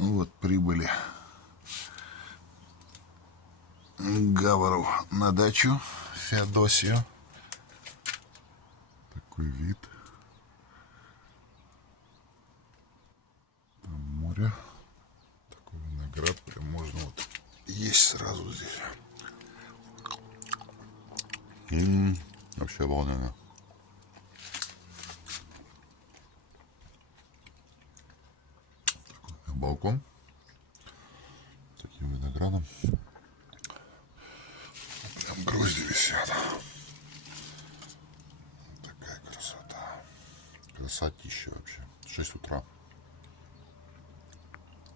Вот прибыли к Гавару на дачу в Феодосию. Такой вид. Там море. Такой виноград. Прям можно вот есть сразу здесь. Вообще обалденно. Такой балкон. Таким виноградом. Прям грозди висят. Такая красота. Красотища вообще. 6 утра.